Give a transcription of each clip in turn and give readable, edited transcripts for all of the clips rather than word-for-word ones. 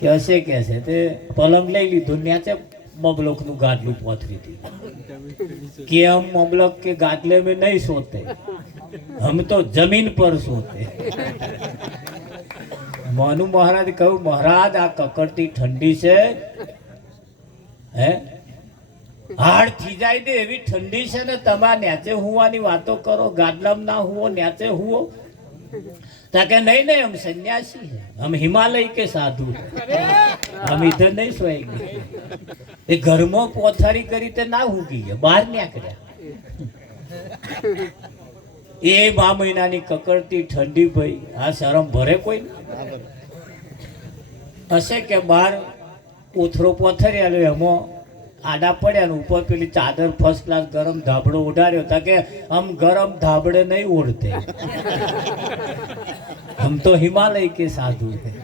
कैसे कैसे ते पलंग लई लीधो न्याचे मबलोक नु गादलू पोथरी थी कि हम मबलोक के गादले में नहीं सोते, हम तो जमीन पर सोते। मनु महाराज कहू महाराज आ ककड़ती ठंडी से હે હાડ થઈ જાય દે એવી ઠંડી છે ને તમારે નેચે હુવાની વાતો કરો, ગાદલામાં ના હુઓ નેચે હુઓ ताकि नहीं नहीं हम सन्यासी हैं, हम हिमालय के साधु हैं, हम इधर नहीं सोएंगे। ये घर में पोथारी करी ते ना होगी बाहर निकल्या ये बा महीना ની કકડતી ઠંડી ભાઈ આ શરમ ભરે કોઈ હશે કે બહાર ઉથરો પોથરી આલ્યો એમાં આડા પડ્યા ને ઉપર પેલી ચાદર ફર્સ્ટ ક્લાસ ગરમ ધાબળો ઉડાડ્યો તા કે हम गरम धाबड़े नहीं उड़ते, हम तो हिमालय के साधु हैं।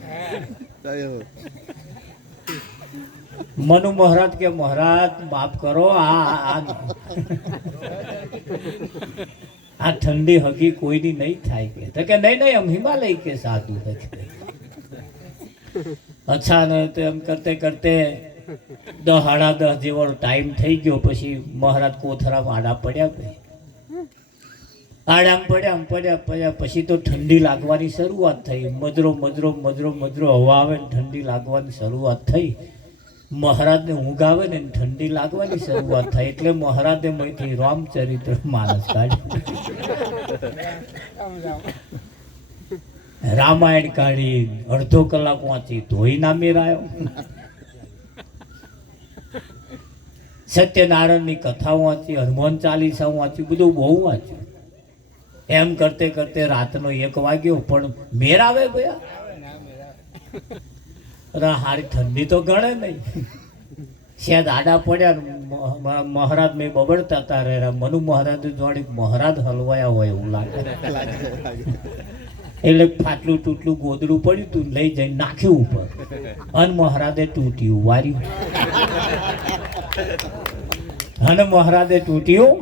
मनु महाराज के महाराज माफ करो आ ठंडी हगी कोई नी नहीं थाय के तो के नहीं नहीं हम हिमालय के साधु हैं। अच्छा ने तो हम करते करते 10:30 જેવો ટાઈમ થઈ ગયો પછી મહારાજ કોથરામાં આડા પડ્યા પડ્યા પછી તો ઠંડી લાગવાની શરૂઆત થઈ, મજરો હવા આવે ને ઠંડી લાગવાની શરૂઆત થઈ, મહારાજને ઊંઘ આવે ને ઠંડી લાગવાની શરૂઆત થઈ એટલે મહારાજે મયથી રામચરિત્ર માનસ કાઢ્યું, રામાયણ કાઢી અડધો કલાક વાંચી ધોઈ ના મેરાયો, સત્યનારાયણની કથા વાંચી, હનુમાન ચાલીસા વાંચી, બધું બહુ વાંચ્યું। એમ કરતે કરતે રાતનો 1 વાગ્યો પણ મેર આવે ભયા હારી ઠંડી તો ગણે નહીં, શાયદ આડા પડ્યા મહારાજ મેં બબડતા હતા રહ્યા, મનુ મહારાજ જોડે મહારાજ હલવાયા હોય એવું લાગે એટલે ફાટલું તૂટલું ગોદડું પડ્યું તું લઈ જઈને નાખ્યું ઉપર અને મહારાજે તૂટ્યું વાર્યું અને મહારાજે તૂટ્યું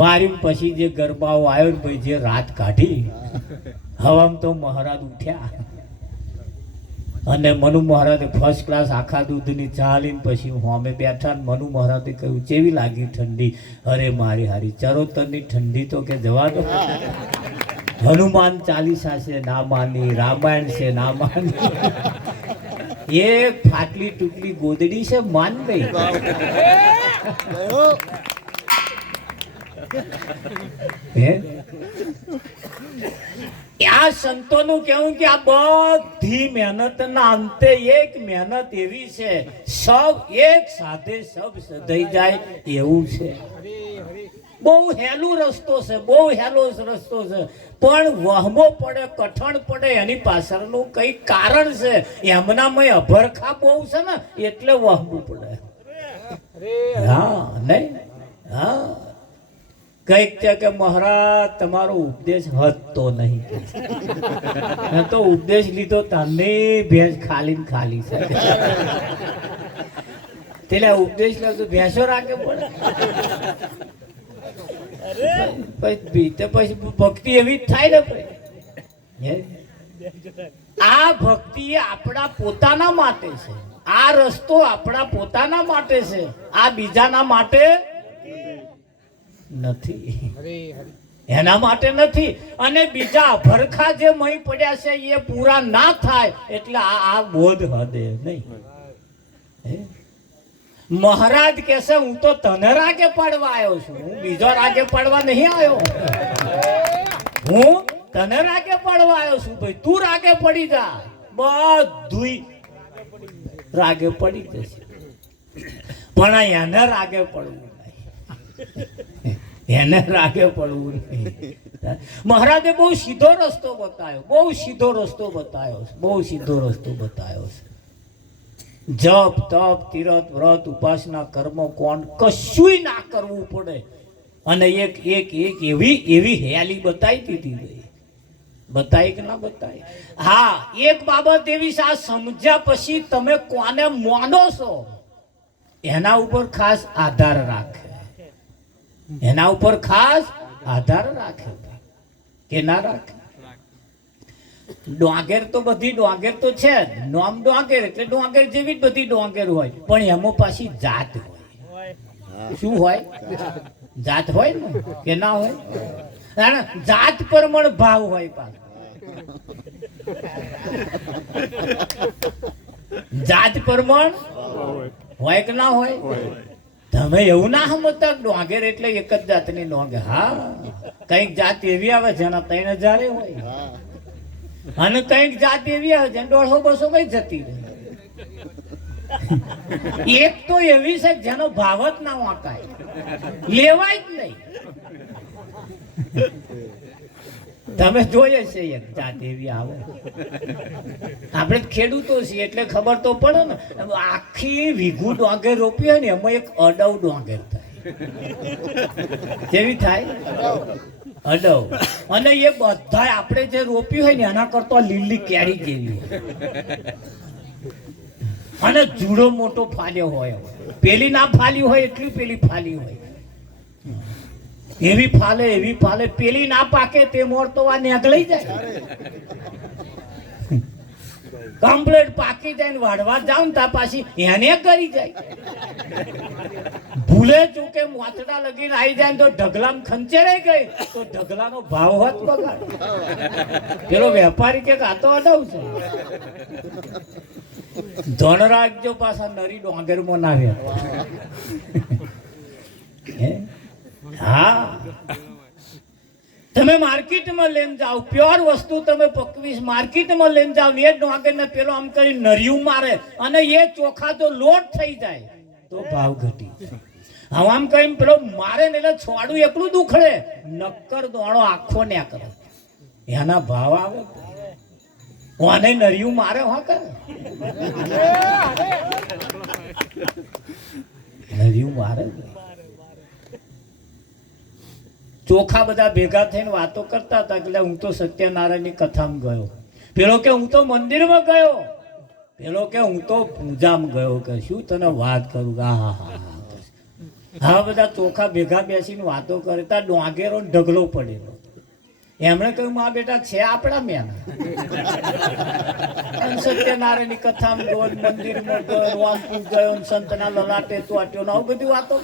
વાર્યું પછી જે ગરબાઓ આવ્યો ને ભાઈ જે રાત કાઢી હવામાં તો મહારાજ ઉઠ્યા અને મનુ મહારાજે ફર્સ્ટ ક્લાસ આખા દૂધની ચા લઈને પછી હોમે બેઠા ને મનુ મહારાજે કહ્યું કેવી લાગી ઠંડી? અરે મારી હારી ચરોતરની ઠંડી તો કે જવા દો, हनुमान चालीसा से ना मानी, रामायण से ना मानी, ये फाटली टुकली गोदड़ी से मान गई। આ સંતોનું કેવું કે આ બધી મહેનતના અંતે એક મહેનત એવી છે, સબ એક સાથે સબ સધાઈ જાય એવું છે। બહુ હેલું રસ્તો છે, બહુ હેલો રસ્તો છે, પણ વહમો પડે, કઠણ પડે, એની પાછળનું કઈ કારણ છે, એમનામાં અભરખા બહુ છે ને એટલે વહમવું પડે। હા નહીં હા કઈક કે મહારાજ તમારો ઉપદેશ હતો નહીં, તો ઉપદેશ લીધો તને ભેંસ ખાલી ખાલી છે એટલે ઉપદેશ લે તો ભેંસો રાખે પડે પછી ભક્તિ એવી થાય ને આ ભક્તિ આપણા પોતાના માટે છે, આ રસ્તો આપણા પોતાના માટે છે, આ બીજાના માટે નથી, એના માટે નથી। અને બીજા ભરખા જે મહી પડ્યા છે એ પૂરા ના થાય એટલે આ બોધ હદે નહીં। મહારાજ કહેશે હું તો તને રાગે પાડવા આવ્યો છું, હું બીજો રાગે પાડવા નહીં આવ્યો, હું તને રાગે પાડવા આવ્યો છું ભાઈ, તું રાગે પડી જા, બધું રાગે પડી જશે, પણ એને રાગે પડવું નહીં, એને રાગે પડવું નહીં। મહારાજે બહુ સીધો રસ્તો બતાવ્યો, બહુ સીધો રસ્તો બતાવ્યો, બહુ સીધો રસ્તો બતાવ્યો છે। જપ તપ તીરથ વ્રત ઉપાસના કર્મ કોણ કશુંય ના કરવું પડે અને એક એક એક એવી એવી હેલી બતાવી દીધી ભાઈ, બતાવી કે ના બતાવી? હા એક બાબત એવી છે, આ સમજ્યા પછી તમે કોને માનો છો એના ઉપર ખાસ આધાર રાખે, એના ઉપર ખાસ આધાર રાખે કે ના રાખે? ડોંગેર તો બધી ડોંગેર તો છે જ, નોમ ડોંગેર એટલે ડોંગેર જેવી જ બધી ડોંગેર હોય, પણ એમાં પાછી જાત હોય. શું હોય? જાત હોય ને કે ના હોય? જાત પ્રમાણે ભાવ હોય પાછો. જાત પ્રમાણ હોય કે ના હોય? તમે એવું ના સમજતા ડોંગેર એટલે એક જ જાતની ડોંગેર. હા, કઈક જાત એવી આવે જેના 3000 હોય, અને કઈક જાત એવી આવે જેને 150-200 માં જતી રહે. એક તો એવી છે જેનો ભાવ જ ના વાંકાય, લેવાય જ નહીં. તમે જોઈએ છે એક જાત એવી આવે. આપણે ખેડૂતો છીએ એટલે ખબર તો પડે ને. આખી વીઘું ડોંગેર રોપી હોય ને એમાં એક અડવ ડોંગેર થાય. કેવી થાય? અડવ. અને એ બધા આપણે જે રોપ્યું હોય ને એના કરતા લીલી કેરી જેવી હોય. અને જુડો મોટો ફાલ્યો હોય. પેલી ના ફાલી હોય એટલી પેલી ફાલી હોય. એવી ફાલે પેલી ના પાકે તે મોર તો આ નેગળી જાય. કમ્પ્લેટ પાકી જાય ને વાઢવા જાવ ને તા પાછી એને કરી જાય. ભૂલે ચૂકે મોથડા લગીને આવી જાય તો ઢગલામ ખંચેરાઈ ગઈ તો ઢગલાનો ભાવ હોત બગાડ. પેલો વેપારી કે આ તો અડવ છે. ધન રાખજો પાછા નરી ડોંગરમાં ના રહે. હા, તમે માર્કેટમાં લઈને જાઓ, પ્યોર વસ્તુ તમે પકવીશ માર્કેટમાં લઈને જાઓ ને એ ડોંગર ને પેલો આમ કરી નરિયું મારે અને એ ચોખા તો લોટ થઈ જાય તો ભાવ ઘટી. હવે આમ કઈ પેલો મારે ને એટલે છોડું એકલું દુખડે, નક્કર દોણો આખો ને કરે એના ભાવ આવે. આને નરિયું મારે હો કરે, નરિયું મારે. ચોખા બધા ભેગા થઈને વાતો કરતા હતા એટલે હું તો સત્યનારાયણની કથામાં ગયો. પેલો કે હું તો મંદિરમાં ગયો, પેલો કે હું તો પૂજામાં ગયો. કે શું તને વાત કરું? હા બધા ચોખા ભેગા બેસીને વાતો કરતા ડોંગેરો ઢગલો પડેલો. એમણે કહ્યું મા બેટા છે આપણા મેન. સત્યનારાયણની કથામાં ગયો, મંદિરમાં ગયો, રામપુર ગયો, સંતના લલાટે ચોટ્યો ને આવું બધી વાતો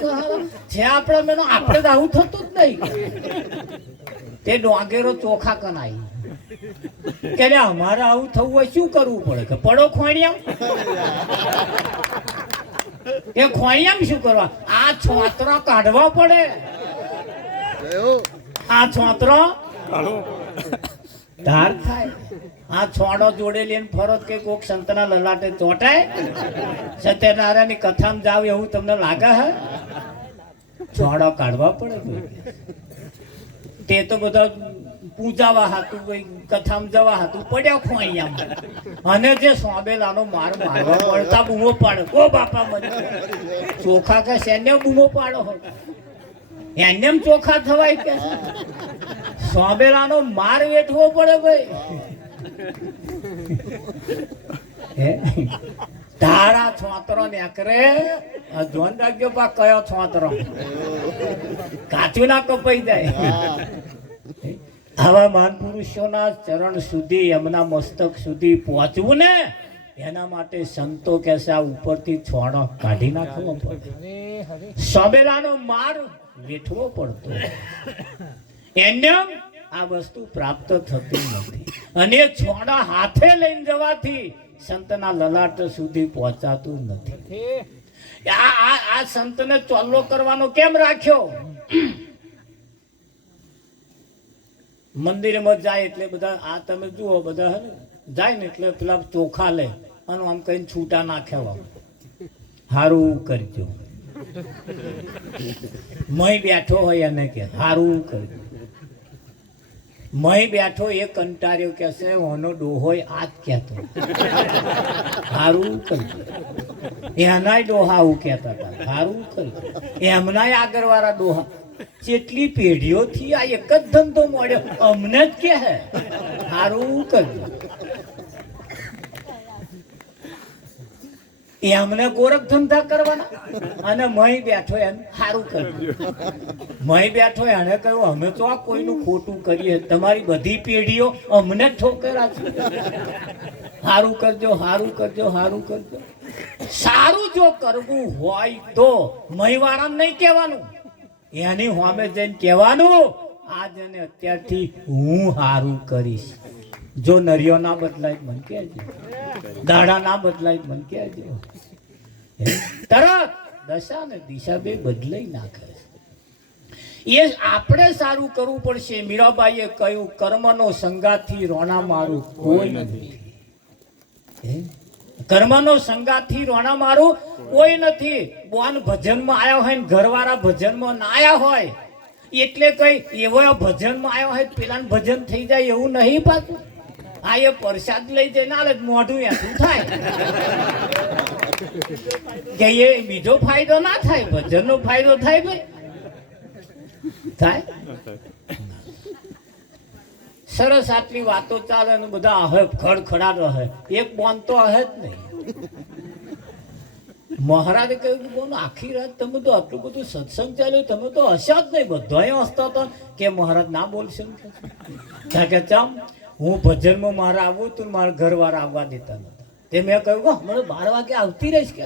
છે આપણા મેનો. આપણે તો આવું થતું જ નહીં. તે ડોંગેરો ચોખા કનાઈ કે અમારે આવું થવું હોય શું કરવું પડે? કે પડો ખોણિયામ. એ ખોણિયામ શું કરવા? આ છોતરા કાઢવા પડે. આ છોતરા ધાર થાય. આ છોડો જોડે લઈને ફરત કે કોક સંતના લલાટે ચોટાય? સત્યનારાયણની કથામાં જાવ એવું તમને લાગે? હે છોડો કાઢવા પડે. તે તો બધા પૂજાવા હાતું કથામાં જવા હાતું પડ્યા ખોણિયામાં. અને જે સોંબેલાનો માર મારવા પડતા બૂમો પાડે. ઓ બાપા મને ચોખા કે શેને બૂમો પાડો હોય? એનેમ ચોખા થવાય કે? સોંબેલાનો માર વેઠવો પડે ભાઈ. તારા છોતરો ને કરે જોન રાખજો બા. કયો છોતરો? કાચું ના કપાઈ જાય. આવા મહાનપુરુષોના ચરણ સુધી, એમના મસ્તક સુધી પહોંચવું ને એના માટે સંતો કે છે આ ઉપરથી છોડો કાઢી નાખવો પડે. સોબેલાનો માર વેઠવો પડતો. એને આ વસ્તુ પ્રાપ્ત થતી નથી. અને છોડા હાથે લઈને જવાથી સંતના લલાટ સુધી પહોંચાતું નથી. આ સંતને ચોલ્લો કરવાનો કેમ રાખ્યો? મંદિરમાં જાય એટલે બધા આ તમે જુઓ બધા હે જાય ને એટલે પેલા ચોખા લે અને આમ કઈ છૂટા નાખ્યા હારું કરજો. મય બેઠો હોય એને કે હારું કરજો. મય બેઠો એ કંટાર્યો કે છે ઓનો ડોહોય આ જ કહેતો હારું કરજો. એનાય ડોહા આવું કહેતા હતા હારું કરજો. એમનાય આગળવાળા ડોહા જેટલી પેઢીઓથી આ એક જ ધંધો મળ્યો અમને જ કે હે હારું કરજો. એમને ગોરખ ધંધા કરવાના અને મય બેઠો એમ હારું કરજો. મય બેઠો એને કહ્યું અમે તો આ કોઈનું ખોટું કરીએ, તમારી બધી પેઢીઓ અમને ઠોકરા છે. સારું કરજો, સારું કરજો, સારું કરજો. સારું જો કરવું હોય તો મયવાળાને નહીં કહેવાનું, એની સામે જઈને કહેવાનું આજ અને અત્યારથી હું સારું કરીશ. જો નરિયો ના બદલાય મને કહેજો, દાડા ના બદલાય મને કહેજો. તરત દશા ને દિશા બે બદલાઈ નાખે. એ આપણે સારું કરવું પડશે. મીરાબાઈએ કહ્યું કર્મનો સંગાથી રોણા મારું કોઈ નથી. કર્મનો સંગાથી રોણા મારું કોઈ નથી. બોન ભજનમાં આવ્યા હોય ને ઘરવાળા ભજનમાં ના આવ્યા હોય એટલે કઈ એવો ભજનમાં આવ્યો હોય પેલા ભજન થઈ જાય એવું નહીં પાછું. આ એ પ્રસાદ લઈ જઈને આલે મોઢું એઠું થાય કે એ બીજો ફાયદો ના થાય, ભજનનો ફાયદો થાય ભાઈ થાય. સરસ આટલી વાતો ચાલે ને બધા અહે ખડખડાટ રહે, એક બોન તો અહે જ નહીં. મહારાજે કહ્યું કે બોન આખી રાત તમે તો આટલું બધું સત્સંગ ચાલ્યું, તમે તો હસ્યા જ નહીં. બધા હસતા હતા કે મહારાજ ના બોલશે કે ચમ હું ભજનમાં મારે આવવું તું મારા ઘરવાળા આવવા દેતા નતા. તે મેં કહ્યું કે મને 12 વાગે આવતી રહીશ કે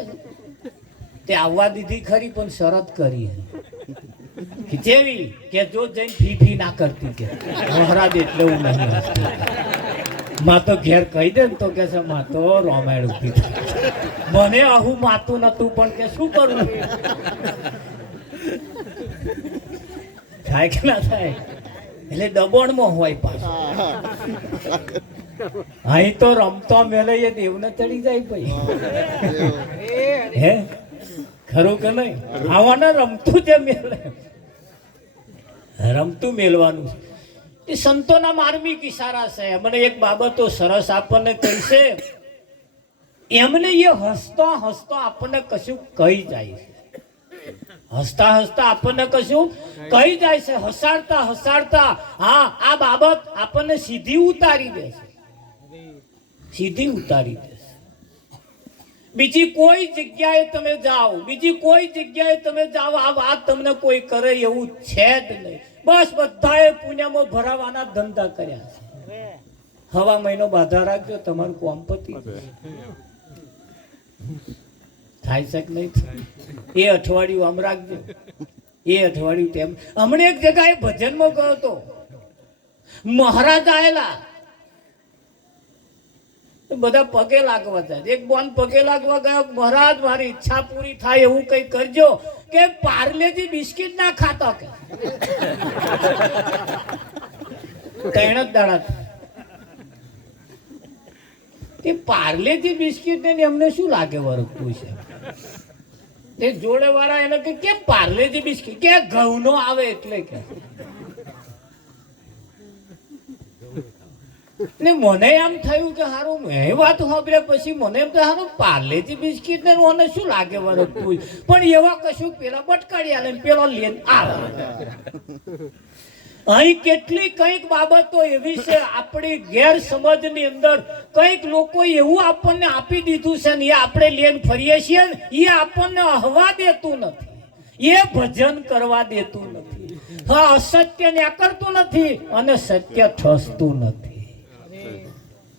તે આવવા દીધી ખરી પણ શરત કરી જેવી કે જો જઈને ફી ના કરતી કે મહારાજ એટલે હું નહીં હસતી. માં તો ઘેર કહી દે ને તો કે છે માં તો રોમાયણ ઉભી થાય. મને આવું માતું નતું પણ કે શું કરું, થાય કે ના થાય એટલે દબોણમાં હોય પાછું. અહીં તો રમતો મેલે એ દેવને ચડી જાય ભાઈ. હે ખરું કે નહીં? આવાને રમતું જે મેલે, રમતું મેલવાનું છે. એ સંતોના માર્મિક ઈશારા છે. મને એક બાબતો સરસ આપણને કહી છે, એમને એ હસતા હસતા આપણને કશું કહી જાય છે. હસતા હસતા આપણને કશું કહી જાય છે. હસાડતા હસાડતા હા આ બાબત આપણને સીધી ઉતારી દેશે, સીધી ઉતારી દેશે. બીજી કોઈ જગ્યાએ તમે જાઓ, બીજી કોઈ જગ્યાએ તમે જાઓ આ વાત તમને કોઈ કરે એવું છે જ નહીં. બસ બધાએ પુણ્યમાં ભરાવાના ધંધા કર્યા છે. હવા મહિનો બાધા રાખજો તમારું કોમ પતી થાય છે કે નહીં? એ અઠવાડિયું આમ રાખજો, એ અઠવાડિયું તેમ. હમણે એક જગ્યાએ ભજનમાં ગયો હતો, મહારાજ આયેલા, બધા પગે લાગવા જાય. એક બોન પગે લાગવા ગયો, મહારાજ મારી ઈચ્છા પૂરી થાય એવું કઈ કરજો કે પાર્લેજી બિસ્કિટ ના ખાતા કે 3 જ દાડા. તે પાર્લેજી બિસ્કિટ ને એમને શું લાગે વરખતું છે? તે જોડે વાળા એને કે કેમ પાર્લેજી બિસ્કિટ? કે ઘઉં નો આવે એટલે કે. ને મને એમ થયું કે હારું મેં વાત સાંભળ્યા પછી મને એમ થાય હારું પાર્લેજી બિસ્કિટ ને મને શું લાગે વરખતું, પણ એવા કશું પેલા બટકાડી આલે પેલો લઈને આવે. અહીં કેટલી કઈક બાબતો એવી છે આપણી ગેરસમજની અંદર, કઈક લોકો એવું આપણને આપી દીધું છે ને એ આપણે લઈને ફરીએ છીએ ને એ આપણને અહવા દેતું નથી, એ ભજન કરવા દેતું નથી. હા અસત્ય ને કરતું નથી અને સત્ય ઠસતું નથી.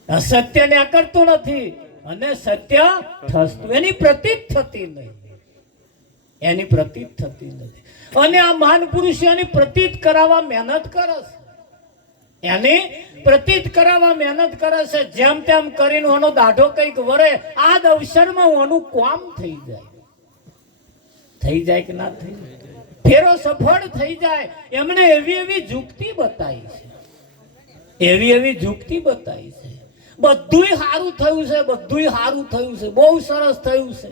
અસત્ય ને કરતું નથી અને સત્ય ઠસતું, એની પ્રતીત થતી નહીં, એની પ્રતીત થતી નથી. અને આ મહાન પુરુષો એની પ્રતીત કરાવવા મહેનત કરે છે, એની પ્રતીત કરાવવા મહેનત કરે છે. જેમ તેમ કરીને એનો દાઢો કઈક વરે આ જ અવસરમાં એનું કામ થઈ જાય. થઈ જાય કે ના થઈ જાય? ફેરો સફળ થઈ જાય. એમણે એવી એવી જુક્તિ બતાવી છે, એવી એવી જુક્તિ બતાવી છે. બધુંય સારું થયું છે, બધુંય સારું થયું છે, બહુ સરસ થયું છે.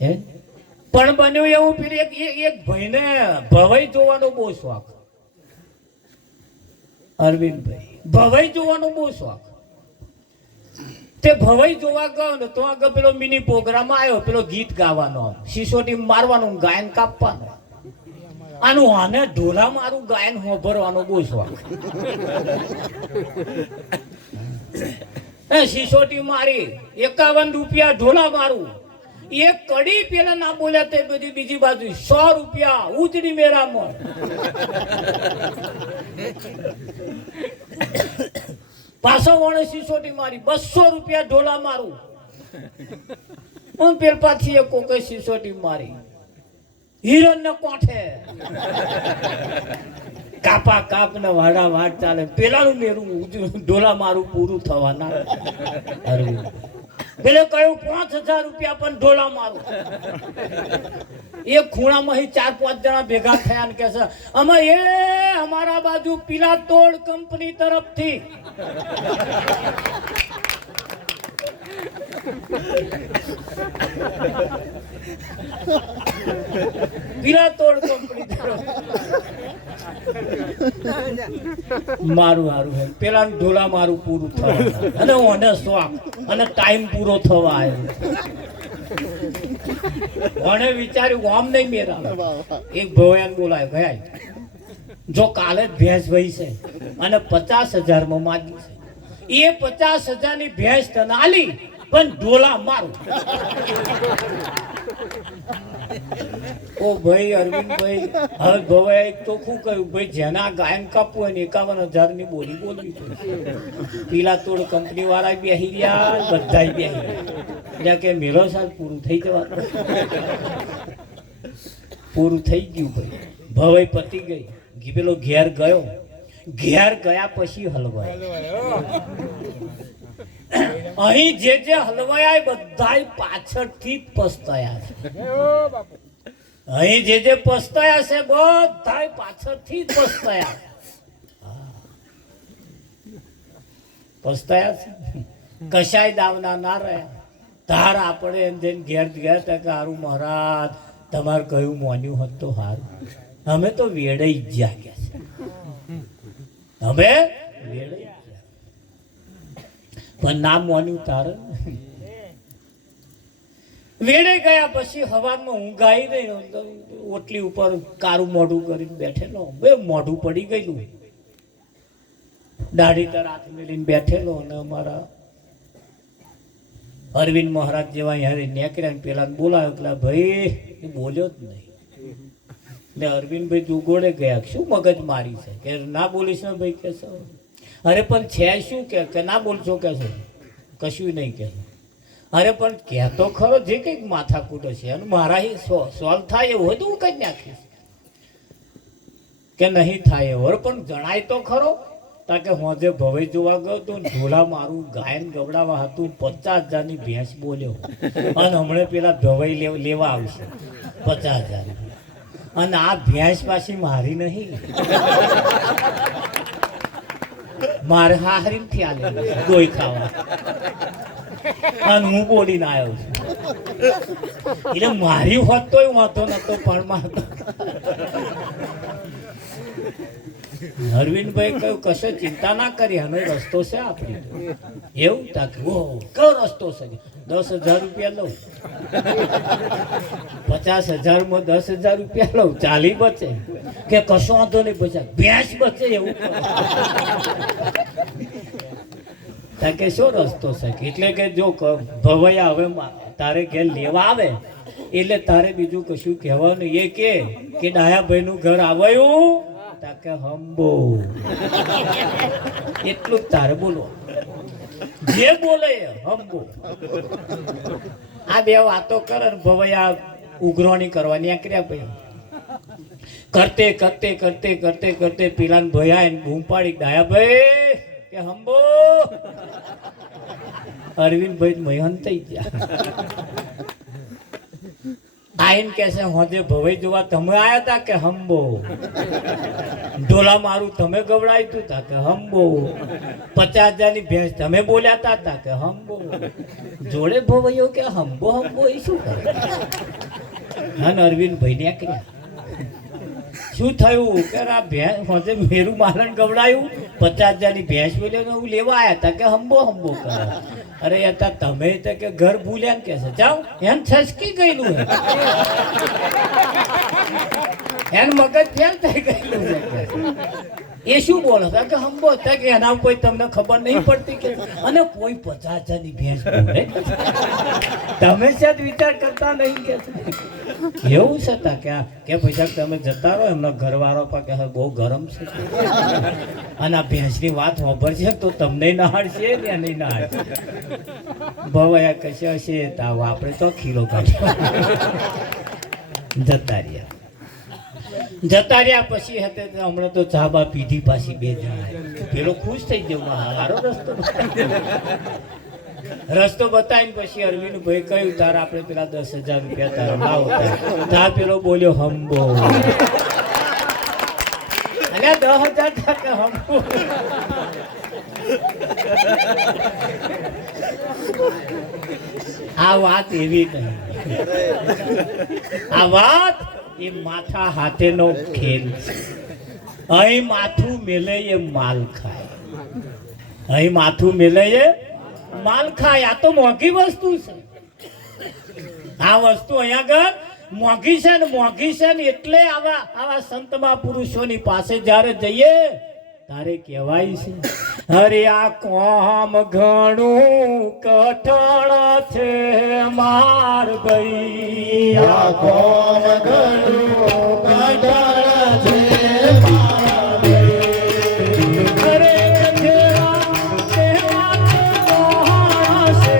હે પણ બન્યું એવું પેલી એક ભાઈને ભવાઈ જોવાનો બહુ શોખ. અરવિંદભાઈ ભવાઈ જોવાનો બહુ શોખ. તે ભવાઈ જોવા ગયો ને તો આગળ પેલો મિની પ્રોગ્રામ આવ્યો, પેલો ગીત ગાવાનો, સિસોટી મારવાનું, ગાયન કાપવાનું. આનું આને ઢોલા મારું ગાયન હોભરવાનો બહુ શોખ. સિસોટી મારી 51 રૂપિયા ઢોલા મારું, એક કડી પેલા ના બોલ્યા તે બધી બીજી બાજુ 100 રૂપિયા ઉજળી મેરામાં. પાછો વણે સિસોટી મારી 200 રૂપિયા ઢોલા મારું. હું પેલ પાછી એક કોકે સિસોટી મારી હિરણ ને કોઠે કાપા કાપ ને વાડા વાડ ચાલે. પેલાનું મેરું ઢોલા મારું પૂરું થવાના. પેલે કહ્યું 5000 રૂપિયા પણ ઢોલા મારું. એક ખૂણામાં 4-5 જણા ભેગા થયા ને કે છે અમે અમારા બાજુ પીલા તોડ કંપની તરફથી પીલા તોડ કંપની તરફ મારું હારું હે. પેલા ઢોલા મારું પૂરું થવા અને ઓને શોખ અને ટાઈમ પૂરો થવા આવ્યો. ઓને વિચાર્યું આમ નહીં મેરા. એક ભવયાન બોલાય ભાઈ જો કાલે જ ભેંસ વહી છે અને 50,000 માં માગી છે. એ 50,000 ની ભેંસ તને આલી પણ ઢોલા મારું. ઓ ભાઈ અરવિંદભાઈ હવે ભવાય તો શું કહ્યું ભાઈ જેના ગાયન કાપવું હોય ને 51,000 ની બોલી બોલવી પડે. પીલા તોડ કંપની વાળા બેહી રહ્યા બધા બેહી રહ્યા કે મેરો સાલ પૂરું થઈ જવાનું. પૂરું થઈ ગયું ભાઈ. ભવાઈ પતી ગઈ. પેલો ઘેર ગયો. ઘેર ગયા પછી હલવાય. અહીં જે હલવાયા બધા પાછળથી જ પસ્તાયા છે. અહીં જે પસ્તાયા છે બધા પાછળથી જ પસ્તાયા છે. કશાય દાવના ના રહ્યા. ધાર આપણે એમ જઈને ઘેર ગયા હતા કે હારું મહારાજ તમારે કયું મોન્યું હોત તો હારું. અમે તો વેડાઈ જ ગયા છે. અમે વેડાઈ પણ ના મોન્યું તારે. વેડે ગયા પછી હવામાં ઊંઘ આવી ગઈ. ઓટલી ઉપર કારું મોઢું કરીને બેઠેલો. બે મોઢું પડી ગયેલું. દાઢી તર હાથ મેલીને બેઠેલો અને અમારા અરવિંદ મહારાજ જેવા અહીંયા નીકળ્યા પેલા બોલાયો એટલે ભાઈ એ બોલ્યો જ નહીં. એટલે અરવિંદભાઈ જુગોડે ગયા શું મગજ મારી છે કે ના બોલીશ ને ભાઈ કે અરે પણ છે શું કે ના બોલશો કે છે કશું નહીં કે. અરે પણ કહેતો ખરો જે કંઈક માથાકૂટ છે અને મારા સોલ્વ થાય એવું હોય તો હું કઈ નાખીશ કે નહીં થાય એવું. પણ જણાય તો ખરો તાકે હોજે ભવાઈ જોવા ગયો તો ઢોલા મારું ગાયન ગવડાવા હતું. 50,000 ની ભેંસ બોલ્યો અને હમણાં પેલા ભવાઈ લેવા આવશે 50,000. અને આ ભેંસ પાછી મારી નહીં મારે હાહરીમ થી આલે દોઈ ખાવા. અને હું બોલીને આવ્યો છું. એટલે મારી હોત તોય વાંધો નતો પણ મારતો. અરવિંદભાઈ કહ્યું કશો ચિંતા ના કરી આનો રસ્તો છે આપણી. એવું તાકે ઓ કયો રસ્તો છે? 10,000 રૂપિયા લઉં. 50,000 માં 10,000 રૂપિયા લઉં 40 બચે કે કશો વાંધો નહીં બચા ભેંસ બચે એવું. કે શું રસ્તો છે? એટલે કે જો ભવૈયા હવે તારે ઘેર લેવા આવે એટલે તારે બીજું કશું કહેવાનું. એ કે ડાયાભાઈ નું ઘર આવ્યું તાકે હંબો એટલું જ તારે બોલો. જે બોલે હંબો. આ બે વાતો કરે ને ભવૈયા ઉઘરાણી કરવા નીકળ્યા. ભાઈ કરતે કરતે કરતે કરતે કરતે પેલા ભયા બૂમ પાડી ડાયાભાઈ કે હંબો. અરવિંદભાઈ મહેન થઈ ગયા. આઈન કે છે હોજે ભવાઈ જોવા તમે આયા હતા કે હંબો. ઢોલા મારું તમે ગવડાવ્યું હતું તા કે હંબો. 50,000 ની ભેંસ તમે બોલ્યા હતા કે હંબો. જોડે ભવાઈઓ કે હંબો હંબો એ શું કરે? હા અરવિંદભાઈ ને ક્યાં શું થયું કે આ ભેંસ હોજે મેરું મારણ ગવડાયું 50,000 ની ભેંસ બોલ્યો હું લેવા આવ્યા હતા કે હંબો હંબો કરે. અરે યાર તમે તો કે ઘર ભૂલ્યા ને કે છે જાઓ એમ છસકી ગયેલું એન મગજ ફેલ થઈ ગયેલું છે. એ શું બોલે છે કે હંબો હતા કે એના કોઈ તમને ખબર નહીં પડતી કે અને કોઈ 50,000ની ભેંસ બોલે તમે શાયદ વિચાર કરતા નહીં કે એવું છે તા કે પૈસા તમે જતા રહો એમનો ઘરવાળો પણ કે બહુ ગરમ છે અને આ ભેંસની વાત વાપરશે તો તમને નહાડશે ને નહીં નહાડશે ભવાયા કશે હશે તાવ આપણે તો ખીલો કાઢ્યો જતા રહ્યા પછી હતા હમણાં તો ચા બા પીધી પાછી 2 જણા પેલો ખુશ થઈ ગયો સારો રસ્તો બતાવીને પછી અરવિંદ ભાઈ કહ્યું તાર આપણે પેલા 10,000 રૂપિયા તારા લાવો તા પેલો બોલ્યો હંબો અને 10,000 કે હંબો આ વાત એવી નહીં આ વાત એ માથા હાથેનો ખેલ છે અહીં માથું મેલે એ માલ ખાય અહીં માથું મેલે એ માલ ખાય આ તો મોંઘી વસ્તુ છે આ વસ્તુ અહીંયા આગળ મોંઘી છે ને એટલે આવા સંત મહાપુરુષોની પાસે જ્યારે જઈએ તારે કહેવાય છે અરે આ કોમ ઘણું કઠણ છે માર ભાઈ આ કોમ ઘણું કઠણ છે માર ભાઈ અરે તેરા તેરા મોહણ છે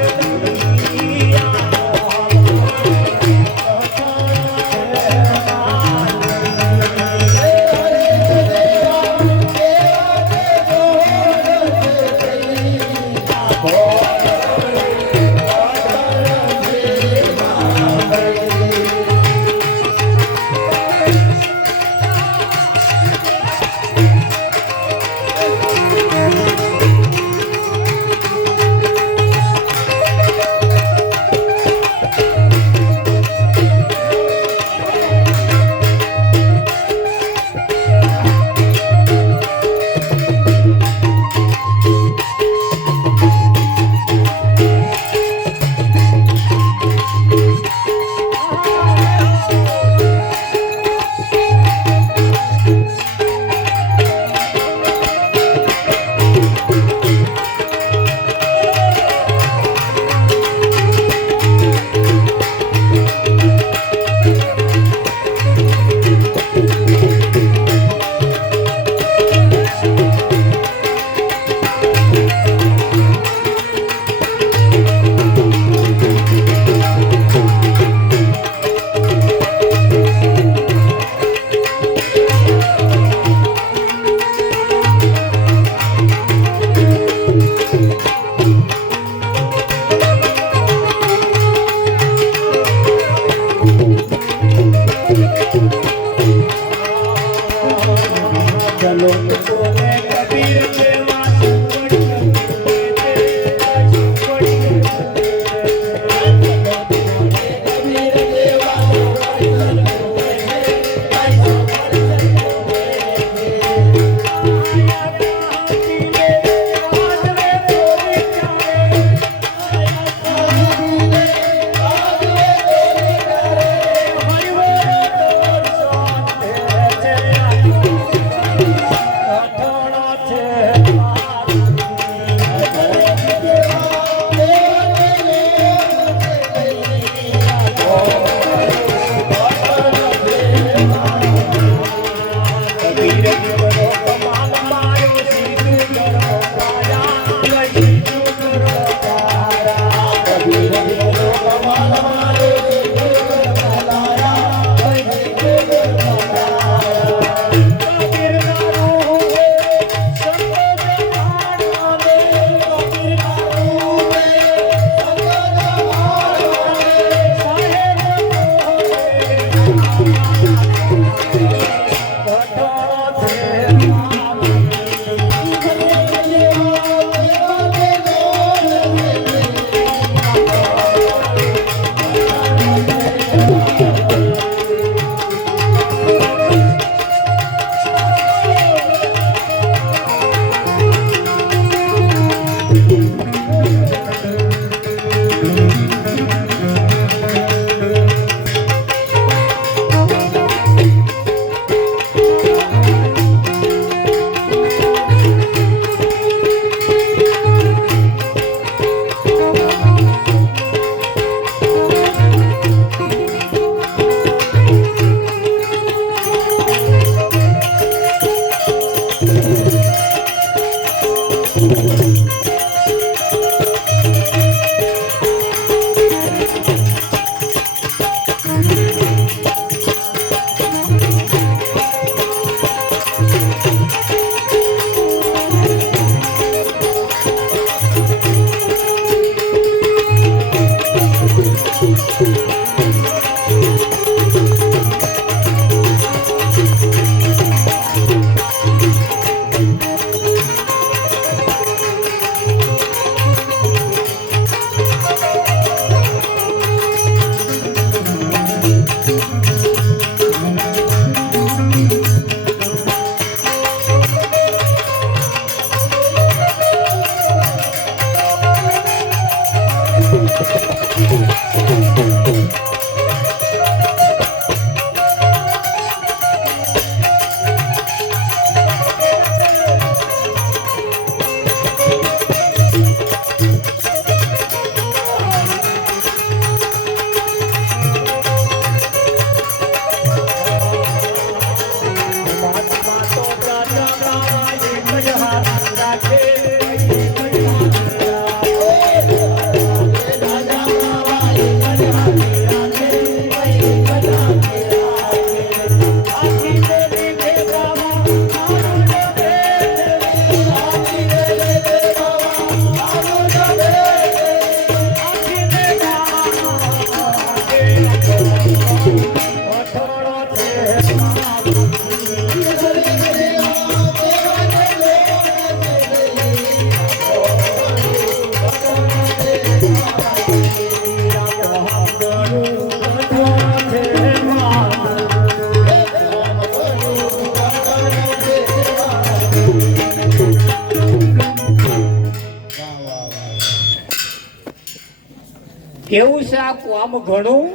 કેવું છે આ કામ ઘણું?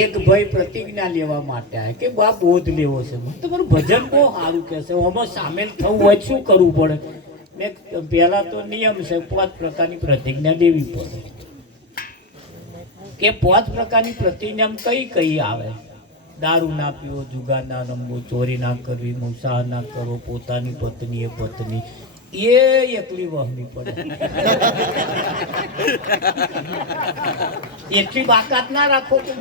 એક ભાઈ પ્રતિજ્ઞા લેવા માટે આવે કે બા બોધ લેવો છે. તમારું ભજન બહુ સારું કે છે, આમાં સામેલ થવું હોય શું કરવું પડે? મેં પહેલા તો નિયમ છે 5 પ્રકારની પ્રતિજ્ઞા લેવી પડે. કે 5 પ્રકારની પ્રતિજ્ઞા કઈ કઈ આવે? દારૂ ના પીવો, જુગાર ના રમવો, ચોરી ના કરવી, મૂસા ના કરો, પોતાની પત્ની એ પત્ની એ એકલી વહમી પડે. એટલી બાકાત ના રાખો કે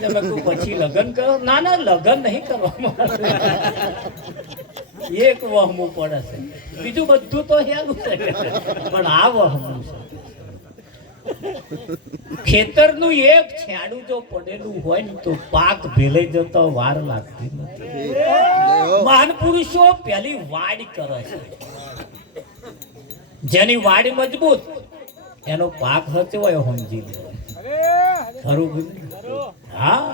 તમે પછી લગ્ન કરો. ના ના, લગ્ન નહીં કરવામાં, એક વહમું પડે છે. બીજું બધું તો હેલું છે, પણ આ વહમું છે. ખેતરનું એક છાંડું જો પડેલું હોય ને તો પાક ભેલાઈ જતો વાર લાગતી નથી. મહાન પુરુષો પેલી વાડ કરે છે. જેની વાડ મજબૂત એનો પાક હચવાયો સમજી લે. ખરું? હા.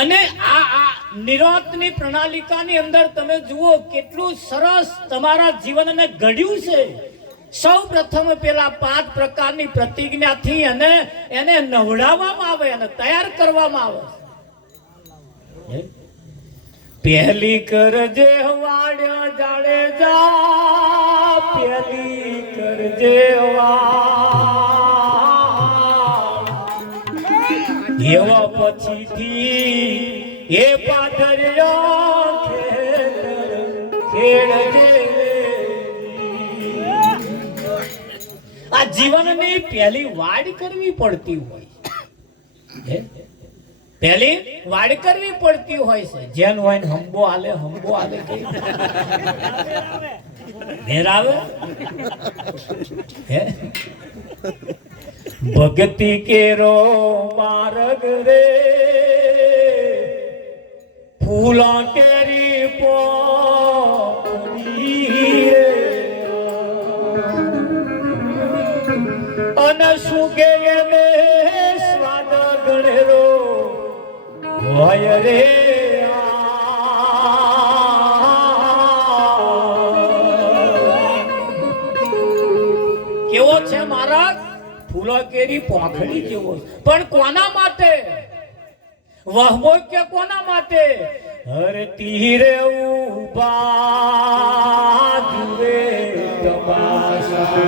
અને આ નિરોધની પ્રણાલિકાની અંદર તમે જુઓ કેટલું સરસ તમારા જીવનને ઘડ્યું છે. સૌ પ્રથમ પેલા 5 પ્રકારની પ્રતિજ્ઞાથી અને એને નવડાવવામાં આવે અને તૈયાર કરવામાં આવે. પહેલી કરજે વાડ્યા જાડેજા, પહેલી કરજે વાડ એવા પછીથી એ પાદરિયા ખેડજે. આ જીવનની પહેલી વાડ કરવી પડતી હોય, પહેલી વાડ કરવી પડતી હોય છે. જેન હોય ને હંબો આલે કે મેરાવે હે ભક્તિ કેરો માર્ગ રે ફૂલા કેરી પોની અને સુગે ને સ્વાદ ગણેરો હોય રે. કેવો છે મારા ફૂલો કેરી પોખડી જેવો, પણ કોના માટે વહમો કે કોના માટે? હર તીરે ઉભા જુએ તમાશા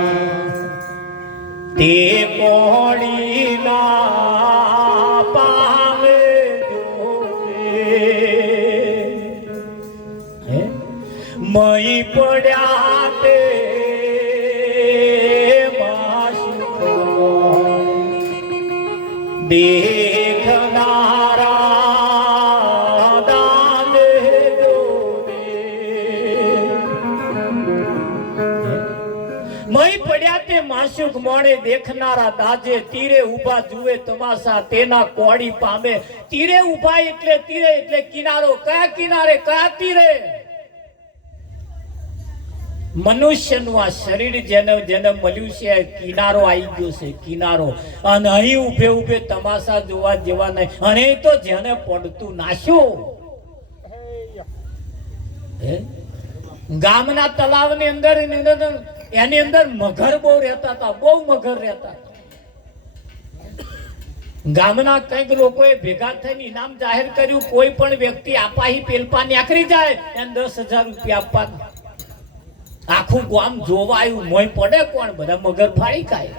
તે કોણી ના પામે જોવે મઈ પડ્યા તે દેખનારા દાને જોવે. મઈ પડ્યા તે માશુક મોડે દેખનારા દાજે તીરે ઉભા જુએ તમાશા તેના કોડી પામે. તીરે ઉભા એટલે તીરે એટલે કિનારો. કયા કિનારે? કયા તીરે? મનુષ્યનું આ શરીર જેને મળ્યું છે કિનારો આવી ગયો છે, કિનારો. અને અહીં ઉભે ઉભે તમાશા જોવા જેવા નહીં. અને તો જેને પડતું નાશ્યું ગામના તલાવની અંદર એની અંદર મગર બહુ રહેતા હતા, બહુ મગર રહેતા હતા. ગામના કઈક લોકોએ ભેગા થઈને ઇનામ જાહેર કર્યું, કોઈ પણ વ્યક્તિ આપાહી પેલપા નીકળી જાય એને 10,000 રૂપિયા આપવાના. આખું ગામ જોવા આવ્યું, મોય પડે કોણ, બધા મગર ફાડી ખાય,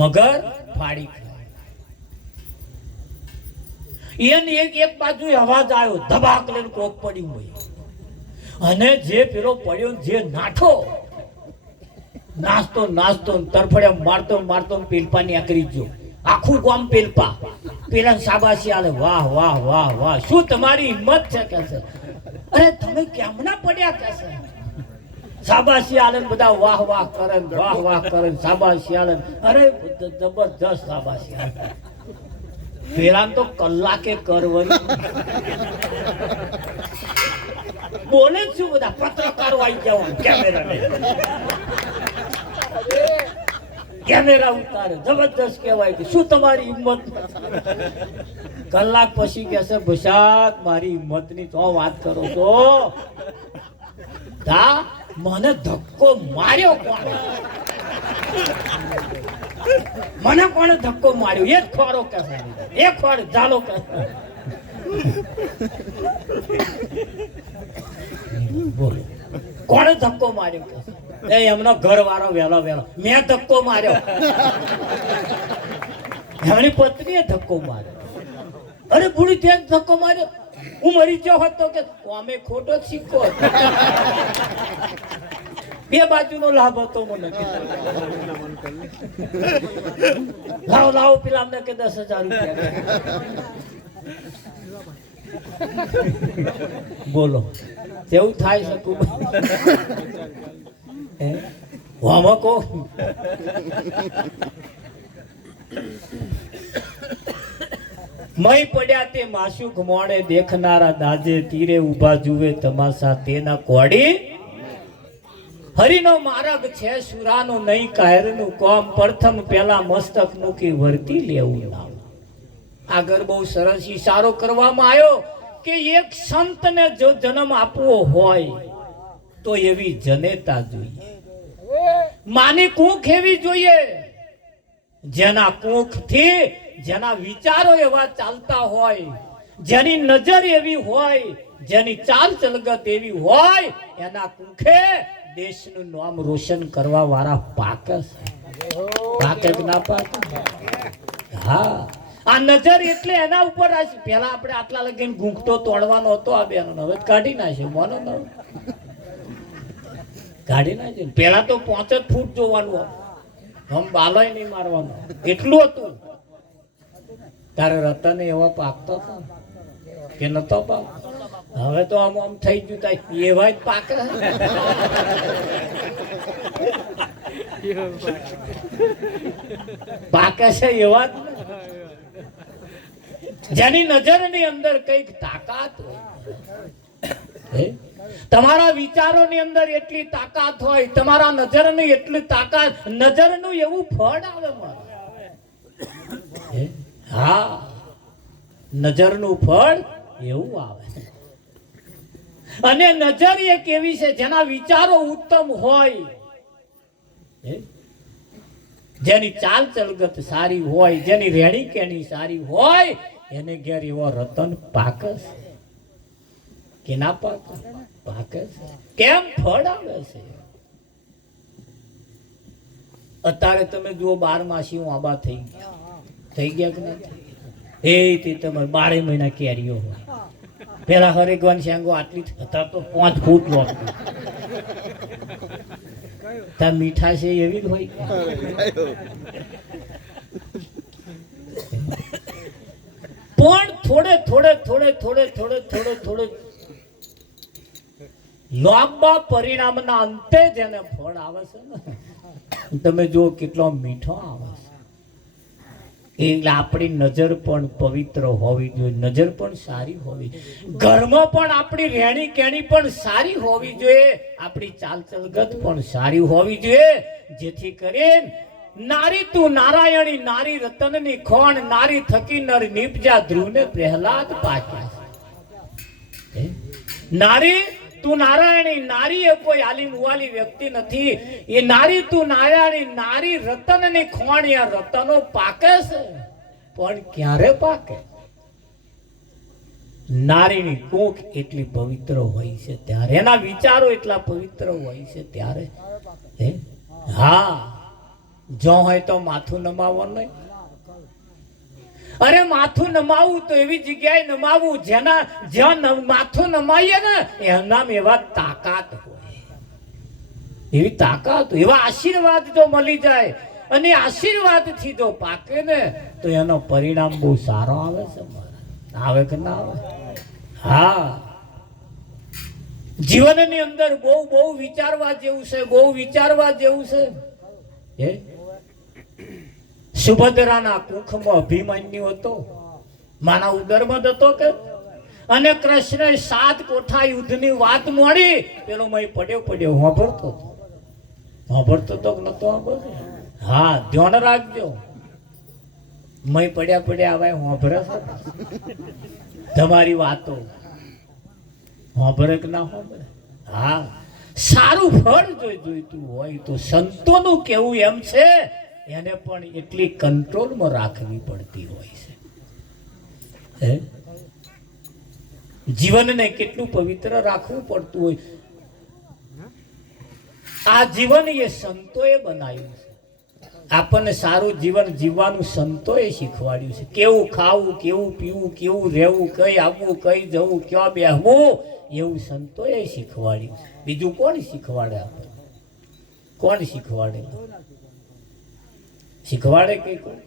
મગર ફાડી ખાય. એને એક બાજુ અવાજ આવ્યો, ધબાક લઈને કોક પડ્યું હોય, અને જે પેલો પડ્યો જે નાઠો નાચતો તરફડે મારતો પેલપા નીકળી ગયો. આખું ગામ પેલપા પેલા શાબાશી આલે, વાહ વાહ વાહ વાહ, શું તમારી હિંમત છે કે છે, અરે તમે કેમના પડ્યા કે છે. શાબાશી આલે, બધા વાહ વાહ કરે, વાહ વાહ કરે, શાબાશી આલે, અરે જબરજસ્ત શાબાશી આલે. પેલા તો કલાકે કરવાની બોલે જ શું, બધા પત્રકારો આવી જવાનું, કેમેરા ઉતારે, જબરદસ્ત કહેવાય કે શું તમારી હિંમત. કલાક પછી કે છે, ભુસાદ મારી હિંમત ની તો વાત કરો છો, મને ધક્કો માર્યો કોણ, મને કોણે ધક્કો માર્યો, એ જ ખોરો કે એ ખોર ઝાલો કે. બોલો કોણે ધક્કો માર્યો કે એમનો ઘર વાળો વેલો મેં ધક્કો માર્યો, એમની પત્નીએ ધક્કો માર્યો. અરે બુડી ત્યાં ધક્કો માર્યો, હું મરી ગયો હતો કે અમે ખોટો સિક્કો હતો. બે બાજુનો લાભ હતો મને. લાવો પેલા અમને કે 10,000 રૂપિયા. બોલો કેવું થાય શકું કહો. મય પડ્યા તે માસુક મોડે, દેખનારા દાજે, તીરે ઉભા જુએ તમાશા તેના કોડી. હરિનો માર્ગ છે સુરાનો નહીં કાયરનું કોમ, પ્રથમ પેલા મસ્તક મૂકી વર્તી લેવું નામ. આગળ બહુ સરસ ઈશારો કરવામાં આવ્યો કે એક સંતને જો જન્મ આપવો હોય તો એવી જનેતા જોઈએ, માની કુખ એવી જોઈએ, જેના કુખથી જેના વિચારો એવા ચાલતા હોય, જેની નજર એવી હોય, જેની ચાલ ચલગત એવી હોય, એના કુખે દેશનું નામ રોશન કરવા વાળા પાકે ના પાકે. હા, આ નજર એટલે એના ઉપર રાશી. પેલા આપણે આટલા લગીને ઘૂંઘતો તોડવાનો હતો, આ બેનો હવે કાઢી નાખ્યો, મોનો કાઢી નાખ્યો. પેલા તો 5 ફૂટ જોવાનું, આમ બાલોય નહીં મારવાનું, એટલું હતું. તારે રતન એવા પાકતો હતો કે નતો પાક. હવે તો આમ આમ થઈ ગયું, થાય એવા જ પાકે. પાકે છે એવા જ, જેની નજરની અંદર કઈક તાકાત હોય. તમારા વિચારોની અંદર એટલી તાકાત હોય, તમારા નજરની એટલી તાકાત, નજરનું એવું ફળ આવે. હા, નજરનું ફળ એવું આવે. અને નજર એક એવી છે જેના વિચારો ઉત્તમ હોય, જેની ચાલ ચલગત સારી હોય, જેની રેણી કેણી સારી હોય, એને ઘેર એવો રતન પાકે કે ના પાકે? પાકે. કેમ? ફળ આવે છે. અત્યારે તમે જુઓ 12 આંબા થઈ ગયા કે ના? એ તમે 12 મહિના કેરીઓ હોય. પેલા હરેગવાન શેંગો આટલી હતા તો 5 ફૂટ લોટ. ત્યાં મીઠા છે એવી જ હોય. પણ થોડે લાંબા પરિણામના અંતે જેને ફળ આવે છે ને, તમે જુઓ કેટલો મીઠો આવે છે. એટલે આપણી નજર પણ પવિત્ર હોવી જોઈએ, નજર પણ સારી હોવી, ઘરમાં પણ આપણી રહેણી કેણી પણ સારી હોવી જોઈએ, આપણી ચાલ ચલગત પણ સારી હોવી જોઈએ, જેથી કરીને નારી તું નારાયણી, નારી રતનની ખોણ, નારી થકી નર નીપજા ધ્રુવને પ્રહલાદ પાક્યા. નારી તું તું નારાયણી નારી એ કોઈ આલી મુવાલી વ્યક્તિ નથી. એ નારી તું નારાયણી નારી રતનની ખોણિયા રતનો પાકે છે પણ ક્યારે પાકે? નારીની કોખ એટલી પવિત્ર હોય છે ત્યારે, એના વિચારો એટલા પવિત્ર હોય છે ત્યારે. હા, જો હોય તો માથું નમાવો નહીં. અરે માથું નમાવું તો એવી જગ્યાએ નમાવું જ્યાં માથું નમાઈએ ને એનામ એવા તાકાત હોય, એવી તાકાત, એવા આશીર્વાદ જો મળી જાય અને આશીર્વાદ થી જો પાકે ને તો એનો પરિણામ બહુ સારો આવે છે. આવે કે ના આવે? હા, જીવનની અંદર બહુ બહુ વિચારવા જેવું છે, બહુ વિચારવા જેવું છે. સુભદ્રાના કુખમાં અભિમન્યુ હતો, માના ઉદરમાં હતો કે, અને કૃષ્ણ 7 કોઠા યુદ્ધની વાત મોડી પેલો મય પડ્યો વાપરતો તો નતો વાપરતો. હા, ધ્યાન રાખજો, મય પડ્યા આવે વાપરે તમારી વાતો વાપરે કે ના વાપરે? હા, સારું ફળ જોઈતું હોય તો સંતોનું કેવું એમ છે એને પણ એટલી કંટ્રોલમાં રાખવી પડતી હોય છે. જીવનને કેટલું પવિત્ર રાખવું પડતું હોય. આ જીવન એ સંતોએ બનાવ્યું છે. આપણને સારું જીવન જીવવાનું સંતોએ શીખવાડ્યું છે. કેવું ખાવું, કેવું પીવું, કેવું રહેવું, કઈ આવવું, કઈ જવું, ક્યાં બેહવું, એવું સંતોએ શીખવાડ્યું છે. બીજું કોણ શીખવાડે? આપણને કોણ શીખવાડે? શીખવાડે કે કોઈ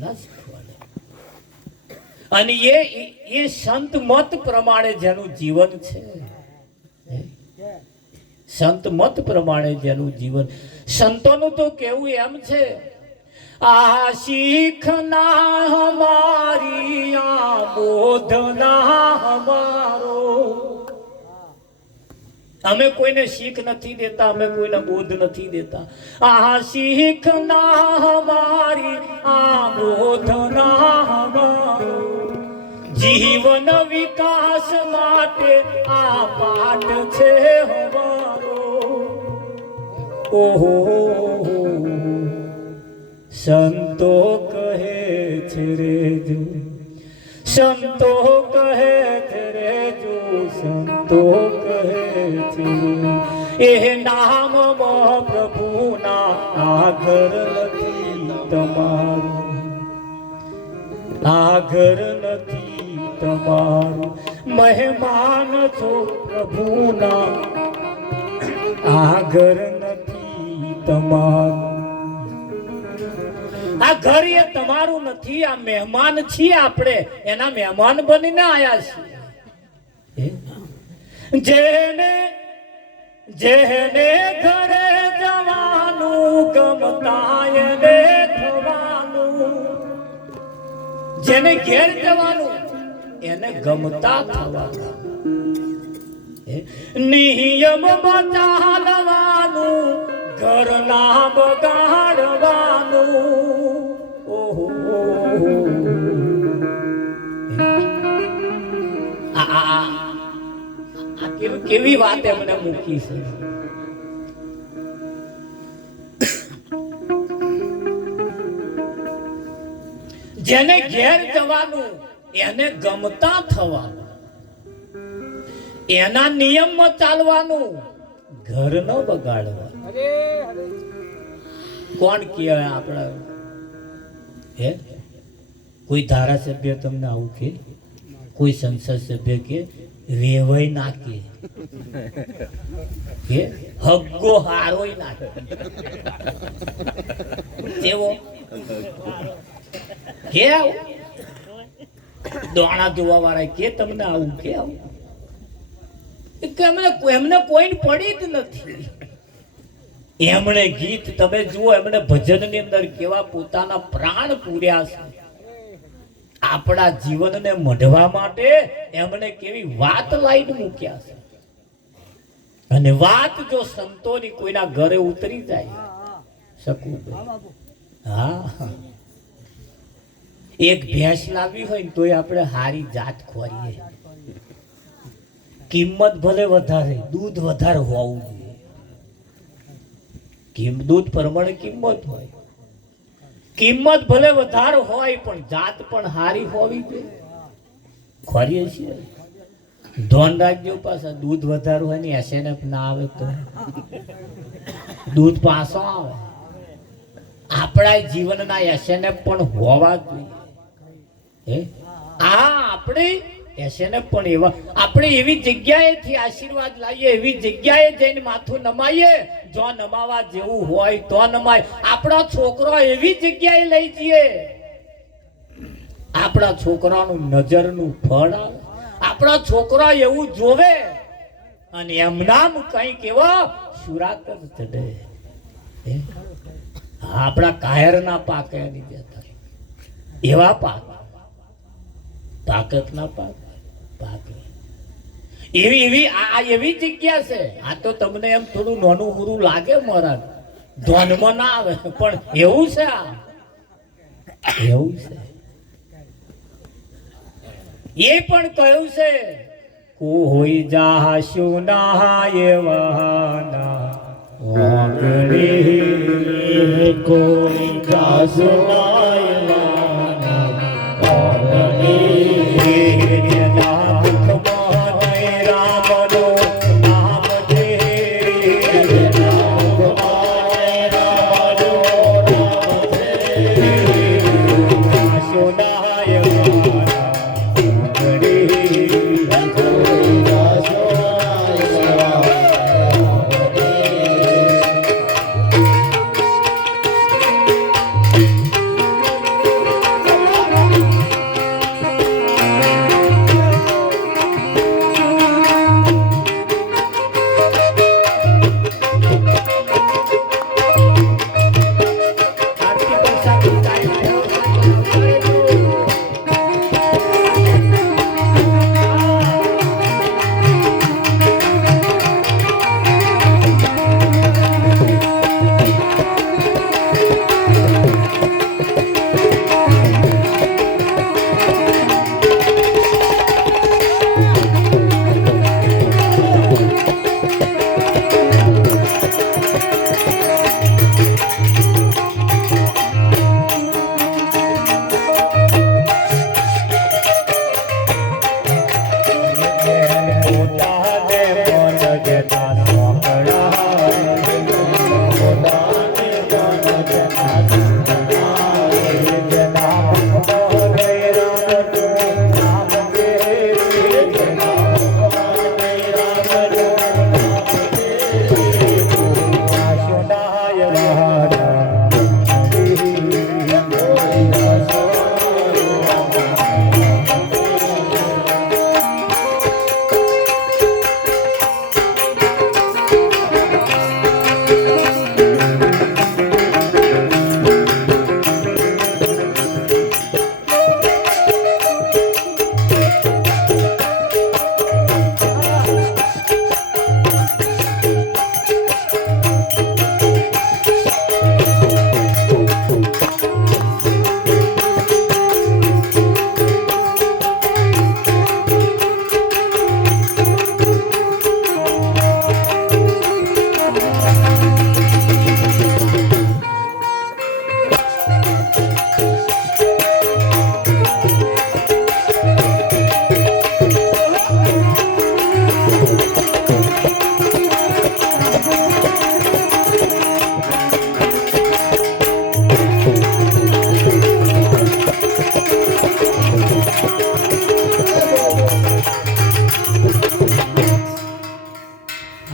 ના શીખવાડે. અને એ સંત મત પ્રમાણે જેનું જીવન છે, સંત મત પ્રમાણે જેનું જીવન, સંતોનું તો કેવું એમ છે, આ શીખના હમારી આ બોધના હમારો. અમે કોઈને શીખ નથી દેતા, અમે કોઈને બોધ નથી દેતા. આ શીખના હમારી આ બોધના હમારો, જીવન વિકાસ માટે આ પાઠ છે હમારો. ઓહો, સંતો કહે છે રેજો, સંતો કહે છે રેજો, સંતો કહે છે એ નામમાં પ્રભુના આ ઘર નથી તમારું, આ ઘર નથી તમારું, મહેમાન છો પ્રભુના, આ ઘર નથી તમારું. આ ઘર એ તમારું નથી, આ મહેમાન છીએ આપણે, એના મહેમાન બનીને આયા છીએ. જેને ઘરે જવાનું ગમતા એને થવાનું, જેને ઘેર જવાનું એને ગમતા થવાનું, નિયમ બચાલવાનું, ઘર ના બગાડવાનું. ઓહો, કેવી વાત એમને મૂકી છે. જેને ઘેર જવાનું એને ગમતા થવાનું, એના નિયમમાં ચાલવાનું, ઘર ન બગાડવાનું. કોણ કહે આપણા? કોઈ ધારાસભ્ય તમને આવું કે, કોઈ સંસદ સભ્ય કે રેવાય ના કે હગ્ગો હારોય ના એવો કે દોણા જોવા વાળા કે તમને આવું કે આવું? એમને કોઈ પડી જ નથી. એમણે ગીત તમે જુઓ, એમણે ભજન ની અંદર કેવા પોતાના પ્રાણ પૂર્યા છે. આપણા જીવનને મઢવા માટે એમણે કેવી વાત લાઈન મૂક્યા છે. અને વાત જો સંતોની કોઈના ઘરે ઉતરી જાય, શકું હા, એક ભેંસ લાવી હોય ને તોય આપણે હારી જાત ખોરીએ કિંમત ભલે વધારે, દૂધ વધારે હોવું જોઈએ. દૂધ પ્રમાણે કિંમત હોય. કિંમત ભલે વધારે હોય પણ જાત પણ હારી હોવી જોઈએ. ખોરીએ છીએ ધોન રાખજો. પાછા દૂધ વધારે હોય ને એસએનએફ ના આવે તો દૂધ પાછો આવે. આપણા જીવનના એસએનએફ પણ હોવા જોઈએ. આપણે એસએનએફ પણ એવા, આપણે એવી જગ્યાએથી આશીર્વાદ લાવીએ, એવી જગ્યાએ જઈને માથું નમાઈએ જો નમાવા જેવું હોય તો નમાય. આપણા છોકરો એવી જગ્યાએ લઈ જઈએ, આપણા છોકરાનું નજરનું ફળ આવે. આપણા છોકરા એવું જોવે અને એમનામ કંઈક એવા સુરાક જ ચડે. આપણા કાયરના પાકે એની જતા એવા પાક, તાકાત ના પાક પાક એવી એવી આ એવી જગ્યા છે. આ તો તમને એમ થોડું નાનું હુરું લાગે, મારા ધ્યાનમાં ના આવે પણ એવું છે. આ એવું છે. એ પણ કહ્યું છે કોઈ જાશુ ના એવાના વાગડી, કોઈ જાશુ ના એવાના વાગડી.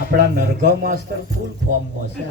આપણા નરગા માસ્ટર ફૂલ ફોર્મમાં છે.